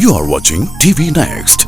You are watching TV Next.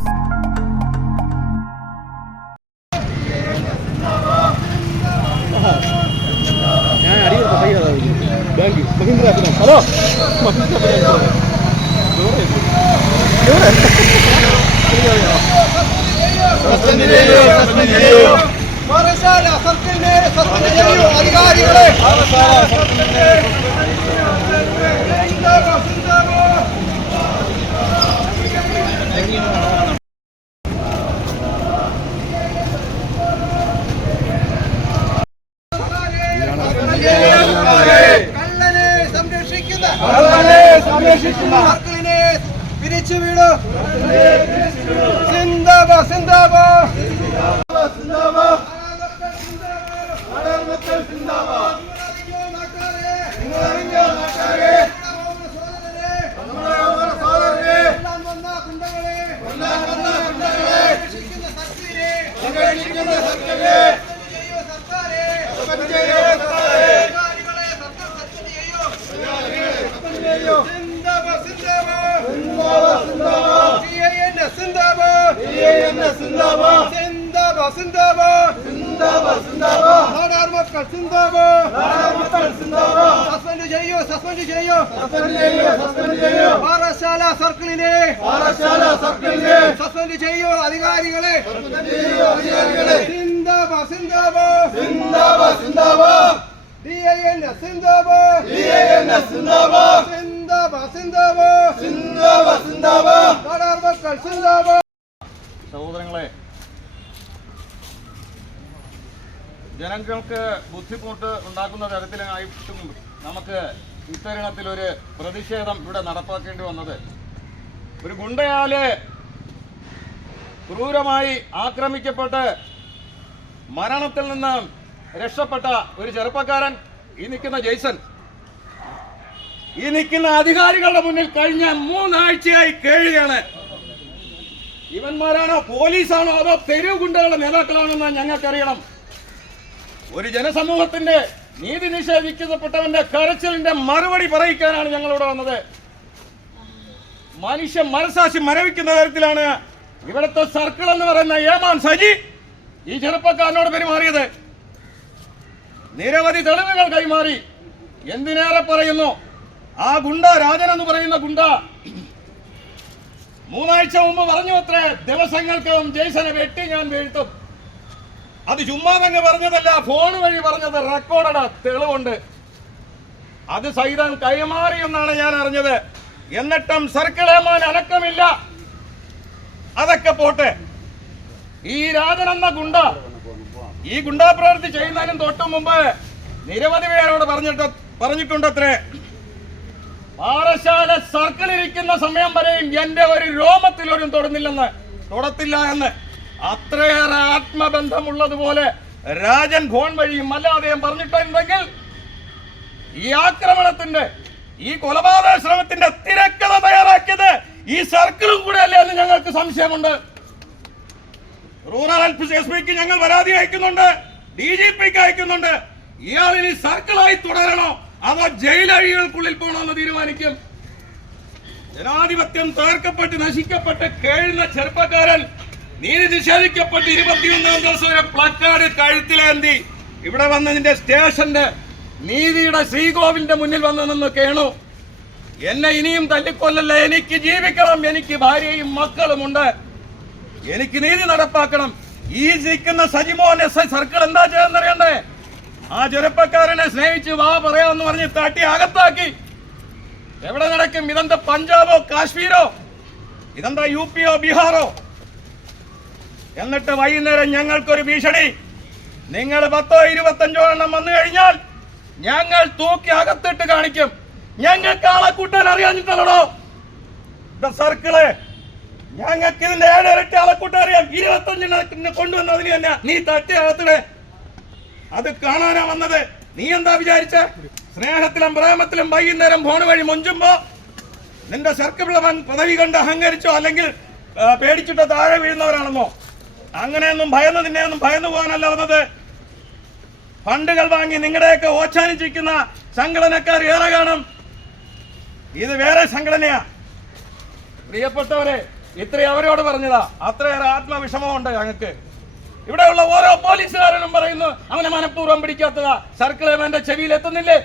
പിരിച്ചു വീട്. സിന്ദാബാ സിന്ദാബാ suspend ചെയ്യൂ സസ്പെൻഡ് ചെയ്യൂ. പാറശാല സർക്കിളിനെ. സസ്പെൻഡ് ചെയ്യൂ അധികാരികളെ. സിന്ദാബാദ് സിന്ദാബാദ് ഡി ഐ എൻ സിന്ദാബ സിന്ദാബ. സിന്ദാബ. നാടാർ സഹോദരങ്ങളെ ജനങ്ങൾക്ക് ബുദ്ധിമുട്ട് ഉണ്ടാക്കുന്ന തരത്തിലായിട്ടും നമുക്ക് ഇത്തരണത്തിൽ ഒരു പ്രതിഷേധം ഇവിടെ നടപ്പാക്കേണ്ടി വന്നത്. ഒരു ഗുണ്ടയാൽ ക്രൂരമായി ആക്രമിക്കപ്പെട്ട് മരണത്തിൽ നിന്ന് രക്ഷപ്പെട്ട ഒരു ചെറുപ്പക്കാരൻ ഈ നിൽക്കുന്ന ജെയ്സൺ. ഈ നിൽക്കുന്ന അധികാരികളുടെ മുന്നിൽ കഴിഞ്ഞ മൂന്നാഴ്ചയായി കേഴുകയാണ് ഇവന്മാരാണോ പോലീസാണോ അതോ തെരുവ് ഗുണ്ടകളുടെ നേതാക്കളാണെന്ന് ഞങ്ങൾക്കറിയണം. ഒരു ജനസമൂഹത്തിന്റെ നീതി നിഷേധിക്കപ്പെട്ടവന്റെ കരച്ചിലിന്റെ മറുപടി പറയിക്കാനാണ് ഞങ്ങളിവിടെ വന്നത്. മനുഷ്യ മനസാക്ഷി മരവിക്കുന്ന തരത്തിലാണ് ഇവിടുത്തെ സർക്കിൾ എന്ന് പറയുന്ന ഏമാൻ സജി ഈ ചെറുപ്പക്കാരനോട് പെരുമാറിയത്. നിരവധി തെളിവുകൾ കൈമാറി. എന്തിനേറെ പറയുന്നു? ആ ഗുണ്ട രാജൻ എന്ന് പറയുന്ന ഗുണ്ട മൂന്നാഴ്ച മുമ്പ് പറഞ്ഞു അത്രേ ദിവസങ്ങൾക്കകം ജയ്സനെ വെട്ടി ഞാൻ വീഴ്ത്തും. അത് ചുമ്മാതങ്ങ് പറഞ്ഞതല്ല ഫോൺ വഴി പറഞ്ഞത് റെക്കോർഡാ തെളിവുണ്ട്. അത് സൈതം കൈമാറി എന്നാണ് ഞാൻ അറിഞ്ഞത്. എന്നിട്ടും സർക്കിളേമാൻ അനക്കമില്ല. അതൊക്കെ പോട്ടെ. ഈ രാജൻ എന്ന ഗുണ്ട ഈ ഗുണ്ടാ പ്രവൃത്തി ചെയ്യുന്നതിനും തൊട്ടു മുമ്പ് നിരവധി പേരോട് പറഞ്ഞിട്ട് പറഞ്ഞിട്ടുണ്ടത്രേ. പാറശാല സർക്കിൾ ഇരിക്കുന്ന സമയം വരെയും എന്റെ ഒരു രോമത്തിൽ ഒരു തൊടുന്നില്ലെന്ന് തൊടത്തില്ല എന്ന് അത്രയേറെ ആത്മബന്ധമുള്ളതുപോലെ രാജൻ ഫോൺ വഴിയും അല്ലാതെയും പറഞ്ഞിട്ടുണ്ടെങ്കിൽ ഈ ആക്രമണത്തിന്റെ ഈ കൊലപാതക ശ്രമത്തിന്റെ തിരക്കഥ തയ്യാറാക്കിയത് ഈ സർക്കിളും കൂടെ അല്ലേ എന്ന് ഞങ്ങൾക്ക് സംശയമുണ്ട്. റൂറൽ എസ് പിക്ക് ഞങ്ങൾ പരാതി അയക്കുന്നുണ്ട് ഡി ജി പിക്ക് അയക്കുന്നുണ്ട്. ഇയാളിനി സർക്കിളായി തുടരണോ? അതോ ജയിലഴികൾക്കുള്ളിൽ പോകണമെന്ന് തീരുമാനിക്കും. ജനാധിപത്യം തകർക്കപ്പെട്ട് നശിക്കപ്പെട്ട് കേഴുന്ന ചെറുപ്പക്കാരൻ നീതി നിഷേധിക്കപ്പെട്ട് ഇരുപത്തിയൊന്നാം ദിവസം വരെ പ്ലക്കാർഡ് കഴുത്തിലേന്തി. ഇവിടെ വന്നതിന്റെ സ്റ്റേഷന്റെ നീതിയുടെ ശ്രീകോവിലിന്റെ മുന്നിൽ വന്ന് നിന്ന് കേണു എന്നെ ഇനിയും തല്ലിക്കൊല്ലല്ല? എനിക്ക് ജീവിക്കണം. എനിക്ക് ഭാര്യയും മക്കളുമുണ്ട്. എനിക്ക് നീതി നടപ്പാക്കണം. ഈ ജയിക്കുന്ന സജിമോൻ എസ് ഐ സർക്കിൾ എന്താ ചെയ്യുന്നറിയണ്ടേ? ആ ചെറുപ്പക്കാരനെ സ്നേഹിച്ച് വാ പറയാമെന്ന് പറഞ്ഞ് തട്ടി അകത്താക്കി. എവിടെ നടക്കും? ഇതെന്താ പഞ്ചാബോ കാശ്മീരോ? ഇതെന്താ യു പിയോ ബീഹാറോ? എന്നിട്ട് വൈകുന്നേരം ഞങ്ങൾക്കൊരു ഭീഷണി. നിങ്ങൾ പത്തോ ഇരുപത്തഞ്ചോ എണ്ണം വന്നു കഴിഞ്ഞാൽ ഞങ്ങൾ തൂക്കി അകത്തിട്ട് കാണിക്കും. ഞങ്ങൾക്ക് ആളെ കൂട്ടാൻ അറിയാഞ്ഞിട്ടല്ലോ സർക്കിൾ. ഞങ്ങൾക്ക് ഇതിന്റെ ഏഴ് ഇരട്ടി ആളെ കൂട്ടാൻ അറിയാം. ഇരുപത്തഞ്ചെണ്ണ കൊണ്ടുവന്നതിന് തന്നെ നീ തട്ടി അകത്തിടെ. അത് കാണാനാ വന്നത്. നീ എന്താ വിചാരിച്ച? സ്നേഹത്തിലും പ്രേമത്തിലും വൈകുന്നേരം ഫോണ് വഴി മുഞ്ചുമ്പോ നിന്റെ സർക്കിളവൻ പദവി കണ്ട് അഹങ്കരിച്ചോ അല്ലെങ്കിൽ പേടിച്ചിട്ടോ താഴെ വീഴുന്നവരാണെന്നോ? അങ്ങനെയൊന്നും ഭയന്ന് നിന്നെയൊന്നും ഭയന്നു പോകാനല്ല വന്നത്. ഫണ്ടുകൾ വാങ്ങി നിങ്ങളുടെയൊക്കെ ഓച്ചാനിച്ചിരിക്കുന്ന സംഘടനക്കാർ ഏറെ കാണും. ഇത് വേറെ സംഘടനയാ. പ്രിയപ്പെട്ടവരെ ഇത്രയും അവരോട് പറഞ്ഞതാ. അത്രയേറെ ആത്മവിഷമമുണ്ട് ഞങ്ങൾക്ക്. ഇവിടെയുള്ള ഓരോ പോലീസുകാരനും പറയുന്നു അവനെ മനഃപൂർവം പിടിക്കാത്തതാ. സർക്കിൾ എന്റെ ചെവിയിൽ എത്തുന്നില്ലേ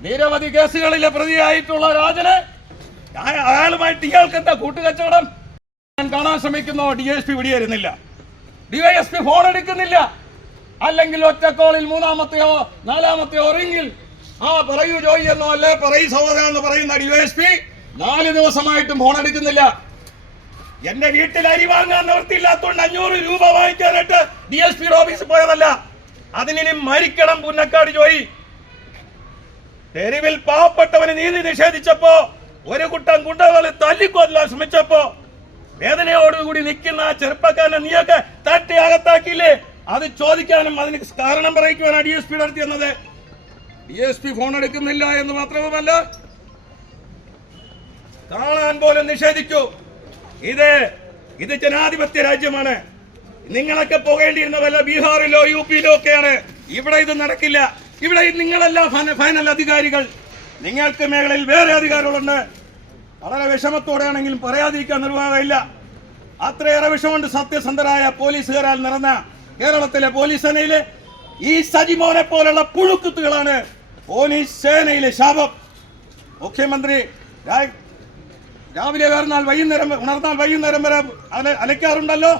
നിരവധി കേസുകളിലെ പ്രതിയായിട്ടുള്ള രാജന് അയ- അയാളുമായിട്ട് ഇയാൾക്ക് എന്താ കൂട്ടുകച്ചവടം? ഞാൻ കാണാൻ ശ്രമിക്കുന്നു ഡി എസ് പി പിടിയേരുന്നില്ല. ഡിവൈഎസ്പി ഫോൺ എടുക്കുന്നില്ല. അല്ലെങ്കിൽ ഒറ്റ കോളിൽ മൂന്നാമത്തെയോ നാലാമത്തെയോ റിങ്ങിൽ ആ പറയൂ ജോയി എന്നോ അല്ലേ പറയൂ സഹോദരൻ എന്ന് പറയുന്ന ഡിവൈഎസ്പി നാല് ദിവസമായിട്ടും ഫോൺ എടുക്കുന്നില്ല. എന്റെ വീട്ടിൽ അരി വാങ്ങാൻ നിവൃത്തിയില്ലാത്തതുകൊണ്ട് അഞ്ഞൂറ് രൂപ വാങ്ങിക്കാനായിട്ട് ഡി എസ് പിയുടെ ഓഫീസിൽ പോയതല്ല. അതിനി മരിക്കണം പുന്നക്കാട് ജോയി. തെരുവിൽ പാവപ്പെട്ടവന് നീതി നിഷേധിച്ചപ്പോ ഒരു കുട്ടം കുണ്ടകളെ തല്ലിക്കൊല്ലാൻ ശ്രമിച്ചപ്പോ വേദനയോടുകൂടി നിൽക്കുന്ന ആ ചെറുപ്പക്കാരനെ നീയൊക്കെ തട്ടി അകത്താക്കിയില്ലേ? അത് ചോദിക്കാനും അതിന് കാരണം പറയിക്കുവാനാണ് ഡി എസ് പി നടത്തി എന്നത് ഡി എസ് പി ഫോൺ എടുക്കുന്നില്ല എന്ന് മാത്രവുമല്ല കാണാൻ പോലും നിഷേധിച്ചു. ഇത് ഇത് ജനാധിപത്യ രാജ്യമാണ്. നിങ്ങളൊക്കെ പോകേണ്ടിയിരുന്ന വല്ല ബീഹാറിലോ യു പിയിലോ ഒക്കെയാണ്. ഇവിടെ ഇത് നടക്കില്ല. ഇവിടെ നിങ്ങളല്ല ഫന- ഫൈനൽ അധികാരികൾ. നിങ്ങൾക്ക് മേഖലയിൽ വേറെ അധികാരികളുണ്ട്. വളരെ വിഷമത്തോടെയാണെങ്കിലും പറയാതിരിക്കാൻ നിർവാഹമില്ല അത്രയേറെ വിഷമമുണ്ട് സത്യസന്ധരായ പോലീസുകാരാൽ നിറഞ്ഞ കേരളത്തിലെ പോലീസ് സേനയിലെ ഈ സജിമോനെ പോലുള്ള പുഴുക്കുത്തുകളാണ് പോലീസ് സേനയിലെ ശാപം. മുഖ്യമന്ത്രി രാവിലെ വേർന്നാൽ വൈകുന്നേരം ഉണർന്നാൽ വൈകുന്നേരം വരെ അല അലയ്ക്കാറുണ്ടല്ലോ.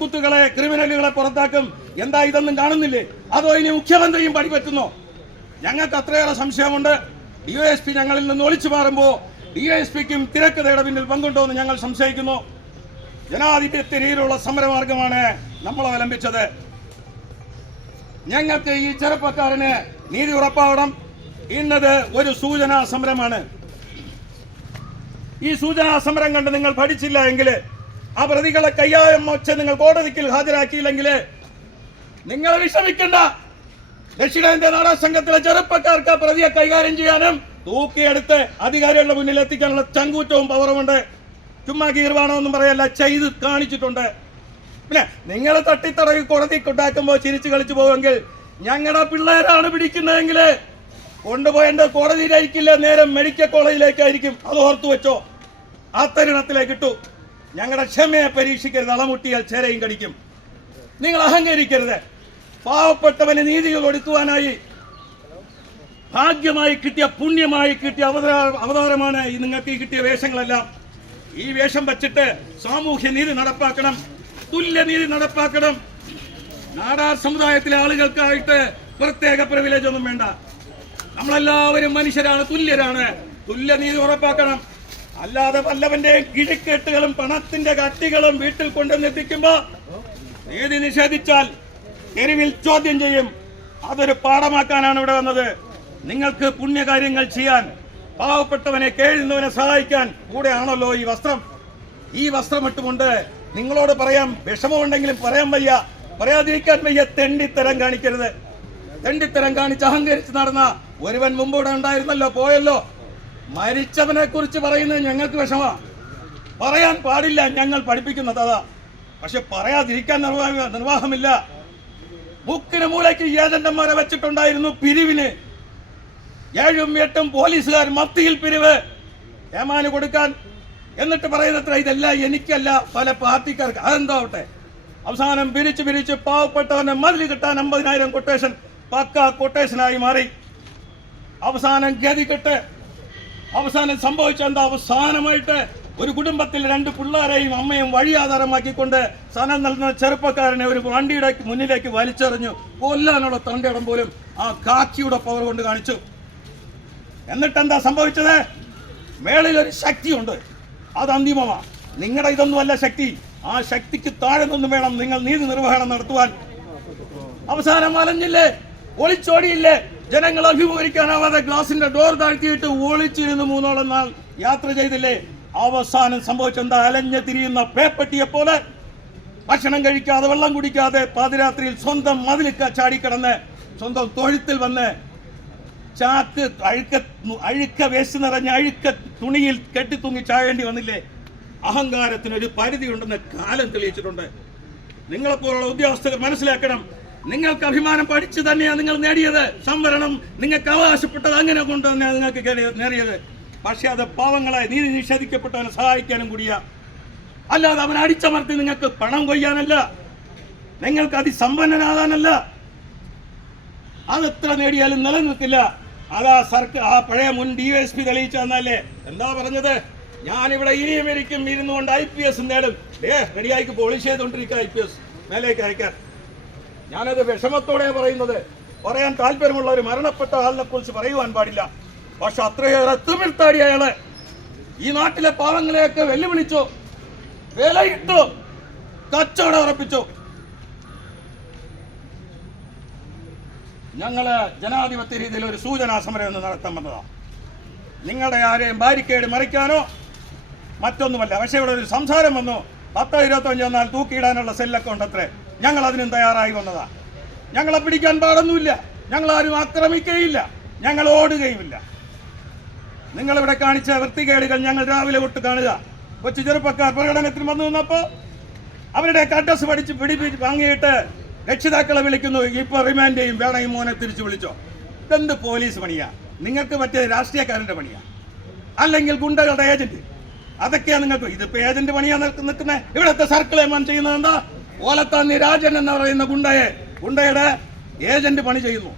കുത്തുകളെ ക്രിമിനലുകളെ പുറത്താക്കും. എന്താ ഇതൊന്നും കാണുന്നില്ലേ? അതോ ഇനി മുഖ്യമന്ത്രിയും പടിപറ്റുന്നോ ഞങ്ങൾക്ക് അത്രയേറെ സംശയമുണ്ട്. ഡി എസ് പി ഞങ്ങളിൽ നിന്ന് ഒളിച്ചു മാറുമ്പോൾ ഡി എസ് പിക്കും തിരക്കഥയുടെ പിന്നിൽ പങ്കുണ്ടോ എന്ന് ഞങ്ങൾ സംശയിക്കുന്നു. ജനാധിപത്യ രീതിയിലുള്ള സമരമാർഗമാണ് നമ്മൾ അവലംബിച്ചത്. ഞങ്ങൾക്ക് ഈ ചെറുപ്പക്കാരന് നീതി ഉറപ്പാവണം. ഇന്നത് ഒരു സൂചനാ സമരമാണ്. ഈ സൂചനാ സമരം കണ്ട് നിങ്ങൾ പഠിച്ചില്ല എങ്കിൽ ആ പ്രതികളെ കയ്യായം വെച്ച് നിങ്ങൾ കോടതിക്ക് ഹാജരാക്കിയില്ലെങ്കിൽ നിങ്ങൾ വിഷമിക്കണ്ട. ദക്ഷിണേന്ത്യ നാടാ സംഘത്തിലെ ചെറുപ്പക്കാർക്ക് പ്രതിയെ കൈകാര്യം ചെയ്യാനും തൂക്കിയെടുത്ത് അധികാരികളുടെ മുന്നിൽ എത്തിക്കാനുള്ള ചങ്കൂറ്റവും പവറുമുണ്ട് ചുമ്മാ കീർവാണമെന്നും പറയല്ല ചെയ്ത് കാണിച്ചിട്ടുണ്ട്. പിന്നെ നിങ്ങൾ തട്ടിത്തടവി കോടതി കൊണ്ടാക്കുമ്പോൾ ചിരിച്ചു കളിച്ചു പോവെങ്കിൽ ഞങ്ങളുടെ പിള്ളേരാണ് പിടിക്കുന്നതെങ്കിൽ കൊണ്ടുപോയേണ്ട കോടതിയിലായിരിക്കില്ല നേരം മെഡിക്കൽ കോളേജിലേക്കായിരിക്കും. അത് ഓർത്തു വെച്ചോ. ആ തരുണത്തിലേക്ക് ഇട്ടു. ഞങ്ങളുടെ ക്ഷമയെ പരീക്ഷിക്കരുത് അളമുട്ടിയാൽ ചേരയും കടിക്കും. നിങ്ങൾ അഹങ്കരിക്കരുത്. പാവപ്പെട്ടവന് നീതികൾ ഒടുക്കുവാനായി ഭാഗ്യമായി കിട്ടിയ പുണ്യമായി കിട്ടിയ അവതാര അവതാരമാണ് ഈ നിങ്ങൾക്ക് ഈ കിട്ടിയ വേഷങ്ങളെല്ലാം. ഈ വേഷം വച്ചിട്ട് സാമൂഹ്യ നീതി നടപ്പാക്കണം തുല്യനീതി നടപ്പാക്കണം. നാടാർ സമുദായത്തിലെ ആളുകൾക്കായിട്ട് പ്രത്യേക പ്രിവിലേജ് ഒന്നും വേണ്ട. നമ്മളെല്ലാവരും മനുഷ്യരാണ് തുല്യരാണ്. തുല്യനീതി ഉറപ്പാക്കണം. അല്ലാതെ വല്ലവന്റെ കിഴിക്കെട്ടുകളും പണത്തിന്റെ കട്ടികളും വീട്ടിൽ കൊണ്ടുവന്നെത്തിക്കുമ്പോ നീതി നിഷേധിച്ചാൽ തെരുവിൽ ചോദ്യം ചെയ്യും. അതൊരു പാഠമാക്കാനാണ് ഇവിടെ വന്നത്. നിങ്ങൾക്ക് പുണ്യകാര്യങ്ങൾ ചെയ്യാൻ പാവപ്പെട്ടവനെ കേഴുന്നവനെ സഹായിക്കാൻ കൂടെയാണല്ലോ ഈ വസ്ത്രം. ഈ വസ്ത്രം ഇട്ടുകൊണ്ട് നിങ്ങളോട് പറയാം വിഷമമുണ്ടെങ്കിലും പറയാൻ വയ്യ. പറയാതിരിക്കാൻ വയ്യ തെണ്ടിത്തരം കാണിക്കരുത്. തെണ്ടിത്തരം കാണിച്ച് അഹങ്കരിച്ച് നടന്ന ഒരുവൻ മുമ്പ് ഇവിടെ ഉണ്ടായിരുന്നല്ലോ പോയല്ലോ. മരിച്ചവനെ കുറിച്ച് പറയുന്നത് ഞങ്ങൾക്ക് വിഷമാ. പറയാൻ പാടില്ല ഞങ്ങൾ പഠിപ്പിക്കുന്നത് അതാ. പക്ഷെ പറയാതിരിക്കാൻ നിർവാഹ- നിർവാഹമില്ല. മുക്കിന് മൂലയ്ക്ക് ഏജന്റന്മാരെ വെച്ചിട്ടുണ്ടായിരുന്നു പിരിവിന്. ഏഴും എട്ടും പോലീസുകാർ മത്തിയിൽ പിരിവ്. ഏമാന് കൊടുക്കാൻ എന്നിട്ട് പറയുന്നത്ര ഇതല്ല എനിക്കല്ല പല പാർട്ടിക്കാർക്ക്. അതെന്താവട്ടെ? അവസാനം പിരിച്ച് പിരിച്ച് പാവപ്പെട്ടവനെ മതിൽ കിട്ടാൻ അമ്പതിനായിരം കൊട്ടേഷൻ പക്ക കൊട്ടേഷനായി മാറി. അവസാനം ഗതികെട്ട് അവസാനം സംഭവിച്ച എന്താ? അവസാനമായിട്ട് ഒരു കുടുംബത്തിൽ രണ്ട് പിള്ളേരെയും അമ്മയും വഴിയാധാരമാക്കിക്കൊണ്ട് സനം നൽകുന്ന ചെറുപ്പക്കാരനെ ഒരു വണ്ടിയുടെ മുന്നിലേക്ക് വലിച്ചെറിഞ്ഞു കൊല്ലാനുള്ള തണ്ടിടം പോലും ആ കാക്കിയുടെ പവർ കൊണ്ട് കാണിച്ചു. എന്നിട്ട് എന്താ സംഭവിച്ചത്? മേളിൽ ഒരു ശക്തിയുണ്ട്. അത് അന്തിമമാണ് നിങ്ങളുടെ ഇതൊന്നുമല്ല ശക്തി. ആ ശക്തിക്ക് താഴെ നിന്നും വേണം നിങ്ങൾ നീതി നിർവഹണം നടത്തുവാൻ. അവസാനം അലഞ്ഞില്ലേ? ഒളിച്ചോടിയില്ലേ? ജനങ്ങൾ അഭിമുഖീകരിക്കാനാവാതെ ഗ്ലാസിന്റെ ഡോർ താഴ്ത്തിയിട്ട് ഒളിച്ചിരുന്ന് മൂന്നോളം നാൾ യാത്ര ചെയ്തില്ലേ? അവസാനം സംഭവിച്ചെന്താ അലഞ്ഞു തിരിയുന്ന പേപ്പട്ടിയെ പോലെ ഭക്ഷണം കഴിക്കാതെ വെള്ളം കുടിക്കാതെ പാതിരാത്രിയിൽ സ്വന്തം മതിലിക്ക ചാടിക്കിടന്ന് സ്വന്തം തൊഴുത്തിൽ വന്ന് ചാക്ക് അഴുക്ക അഴുക്ക വേസ്റ്റ് നിറഞ്ഞ അഴുക്ക തുണിയിൽ കെട്ടിത്തൂങ്ങി ചാഴേണ്ടി വന്നില്ലേ? അഹങ്കാരത്തിനൊരു പരിധിയുണ്ടെന്ന് കാലം തെളിയിച്ചിട്ടുണ്ട്. നിങ്ങളെപ്പോലുള്ള ഉദ്യോഗസ്ഥർ മനസ്സിലാക്കണം. നിങ്ങൾക്ക് അഭിമാനം പഠിച്ചു തന്നെയാണ് നിങ്ങൾ നേടിയത്. സംവരണം നിങ്ങൾക്ക് അവകാശപ്പെട്ടത് അങ്ങനെ കൊണ്ട് തന്നെയാണ് നിങ്ങൾക്ക് നേടിയത്. പക്ഷേ അത് പാവങ്ങളെ നീതി നിഷേധിക്കപ്പെട്ടവനെ സഹായിക്കാനും കൂടിയ. അല്ലാതെ അവൻ അടിച്ചമർത്തി നിങ്ങൾക്ക് പണം കൊയ്യാനല്ല. നിങ്ങൾക്ക് അതിസമ്പന്നനാകാനല്ല. അത് എത്ര നേടിയാലും നിലനിൽക്കില്ല അതാ സർക്കാർ ആ പഴയ മുൻ ഡി എസ് പി തെളിയിച്ചു തന്നല്ലേ എന്താ പറഞ്ഞത്? ഞാനിവിടെ ഇനിയും ഇരിക്കും ഇരുന്നുകൊണ്ട് ഐ പി എസ് നേടും. ഏ റെഡിയായിക്ക് പോളിഷ് ചെയ്തുകൊണ്ടിരിക്കുക ഐ പി എസ് മേലേക്ക് അയക്കാൻ ഞാനത് വിഷമത്തോടെ പറയുന്നത്. പറയാൻ താല്പര്യമുള്ള ഒരു മരണപ്പെട്ട ആളിനെ കുറിച്ച് പറയുവാൻ പാടില്ല. പക്ഷെ അത്രയേറെ തിമിർത്താടി അയാൾ. ഈ നാട്ടിലെ പാവങ്ങളെയൊക്കെ വെല്ലുവിളിച്ചു വിലയിട്ടു കച്ചവടം ഉറപ്പിച്ചു. ഞങ്ങൾ ജനാധിപത്യ രീതിയിൽ ഒരു സൂചനാ സമരം എന്ന് നടത്താൻ വന്നതാണ് നിങ്ങളുടെ ആരെയും ബാരിക്കേഡ് മറിക്കാനോ മറ്റൊന്നുമല്ല. പക്ഷേ ഇവിടെ ഒരു സംസാരം വന്നു. പത്തോ ഇരുപത്തഞ്ചോ എന്നാൽ തൂക്കിയിടാനുള്ള സെല്ലൊക്കെ ഉണ്ടത്രേ. ഞങ്ങൾ അതിനും തയ്യാറായി വന്നതാ. ഞങ്ങളെ പിടിക്കാൻ പാടൊന്നുമില്ല. ഞങ്ങൾ ആരും ആക്രമിക്കുകയില്ല. ഞങ്ങൾ ഓടുകയുമില്ല. നിങ്ങളിവിടെ കാണിച്ച വൃത്തികേടുകൾ ഞങ്ങൾ രാവിലെ തൊട്ട് കാണുക. കൊച്ചു ചെറുപ്പക്കാർ പ്രകടനത്തിൽ വന്നു നിന്നപ്പോൾ അവരുടെ അഡ്രസ് പഠിച്ച് പിടിപ്പിച്ച് വാങ്ങിയിട്ട് രക്ഷിതാക്കളെ വിളിക്കുന്നു. ഇപ്പൊ റിമാൻഡ് ചെയ്യും. വേണമെങ്കിൽ മോനെ തിരിച്ചു വിളിച്ചോ. ഇതെന്ത് പോലീസ് പണിയാ? നിങ്ങൾക്ക് മറ്റേ രാഷ്ട്രീയക്കാരന്റെ പണിയാ? അല്ലെങ്കിൽ ഗുണ്ടകളുടെ ഏജന്റ് അതൊക്കെയാണ് നിങ്ങൾക്ക്? ഇതിപ്പോ ഏജന്റ് പണിയാ നിൽക്കുന്നത് ഇവിടുത്തെ സർക്കിൾ എമാൻ ചെയ്യുന്നത് എന്താ? ഓലത്താന്നി രാജൻ എന്ന് പറയുന്ന ഗുണ്ടയെ ഗുണ്ടയുടെ ഏജന്റ് പണി ചെയ്യുന്നു.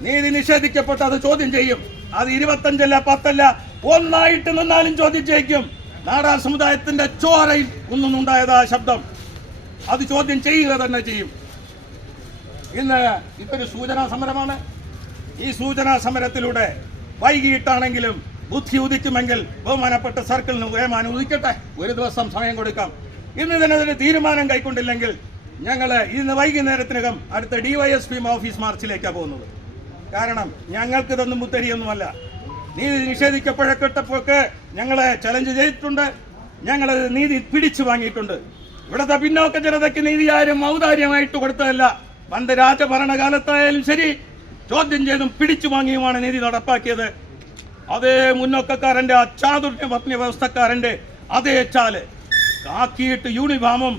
നീതി നിഷേധിക്കപ്പെട്ട് അത് ചോദ്യം ചെയ്യും. അത് ഇരുപത്തഞ്ചല്ല പത്തല്ല ഒന്നായിട്ട് നിന്നാലും ചോദ്യം ചെയ്യിക്കും. നാടാർ സമുദായത്തിന്റെ ചോരയിൽ ഒന്നുണ്ടായതാ ശബ്ദം. അത് ചോദ്യം ചെയ്യുക തന്നെ ചെയ്യും. ഇന്ന് ഇതൊരു സൂചനാ സമരമാണ്. ഈ സൂചനാ സമരത്തിലൂടെ വൈകിട്ടാണെങ്കിലും ബുദ്ധി ഉദിക്കുമെങ്കിൽ ബഹുമാനപ്പെട്ട സർക്കിളിന് വേമാനം ഉദിക്കട്ടെ. ഒരു ദിവസം സമയം കൊടുക്കാം. ഇന്ന് തന്നെ അതിന് തീരുമാനം കൈക്കൊണ്ടില്ലെങ്കിൽ ഞങ്ങൾ ഇന്ന് വൈകുന്നേരത്തിനകം അടുത്ത ഡിവൈഎസ്പി ഓഫീസ് മാർച്ചിലേക്കാണ് പോകുന്നത്. കാരണം ഞങ്ങൾക്ക് ഇതൊന്നും മുത്തരിയൊന്നുമല്ല നീതി നിഷേധിക്കപ്പെടപ്പെട്ടപ്പോഴൊക്കെ ഞങ്ങളെ ചലഞ്ച് ചെയ്തിട്ടുണ്ട്. ഞങ്ങളത് നീതി പിടിച്ചു വാങ്ങിയിട്ടുണ്ട്. ഇവിടുത്തെ പിന്നോക്ക ജനതയ്ക്ക് നീതി ആരും ഔദാര്യമായിട്ട് കൊടുത്തതല്ല. പണ്ട് രാജഭരണകാലത്തായാലും ശരി ചോദ്യം ചെയ്തും പിടിച്ചു വാങ്ങിയുമാണ് നീതി നടപ്പാക്കിയത്. അതേ മുന്നോക്കക്കാരന്റെ ആ ചാതുര്യ പത്നി വ്യവസ്ഥക്കാരന്റെ അതേ ചാൽ. കാക്കിയിട്ട് യൂണിഫോമും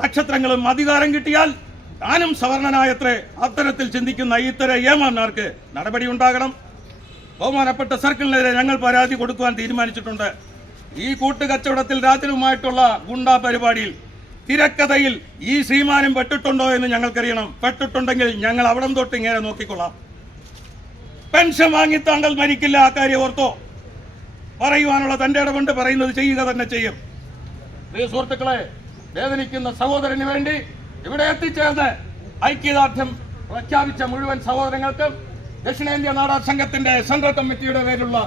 നക്ഷത്രങ്ങളും അധികാരം കിട്ടിയാൽ താനും സവർണനായത്രേ. അത്തരത്തിൽ ചിന്തിക്കുന്ന ഇത്തര ഏമാന്മാർക്ക് നടപടി ഉണ്ടാകണം. ബഹുമാനപ്പെട്ട സർക്കിളിനെതിരെ ഞങ്ങൾ പരാതി കൊടുക്കുവാൻ തീരുമാനിച്ചിട്ടുണ്ട്. ഈ കൂട്ടുകച്ചവടത്തിൽ രാജനുമായിട്ടുള്ള ഗുണ്ടാ പരിപാടിയിൽ തിരക്കഥയിൽ ഈ ശ്രീമാനും പെട്ടിട്ടുണ്ടോ എന്ന് ഞങ്ങൾക്കറിയണം. പെട്ടിട്ടുണ്ടെങ്കിൽ ഞങ്ങൾ അവിടം തൊട്ട് ഇങ്ങനെ നോക്കിക്കൊള്ളാം. പെൻഷൻ വാങ്ങി താങ്കൾ മരിക്കില്ല ആ കാര്യം ഓർത്തോ? പറയുവാനുള്ള തന്റെ ഇടപെട്ട് പറയുന്നത് ചെയ്യുക തന്നെ ചെയ്യും. പ്രിയ സുഹൃത്തുക്കളെ വേദനിക്കുന്ന സഹോദരന് വേണ്ടി ഇവിടെ എത്തിച്ചേർന്ന് ഐക്യദാർഢ്യം പ്രഖ്യാപിച്ച മുഴുവൻ സഹോദരങ്ങൾക്കും ദക്ഷിണേന്ത്യ നാടാർ സംഘത്തിന്റെ സെൻട്രൽ കമ്മിറ്റിയുടെ പേരിലുള്ള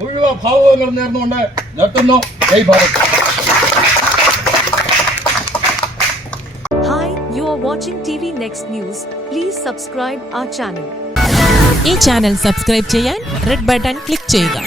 മുഴുവൻ ഭാവുകൾ നേർന്നുകൊണ്ട് നിർത്തുന്നു ജയ് Bharat Hi, you are watching TV Next News. Please subscribe our channel. ഈ ചാനൽ സബ്സ്ക്രൈബ് ചെയ്യാൻ red button click ചെയ്യുക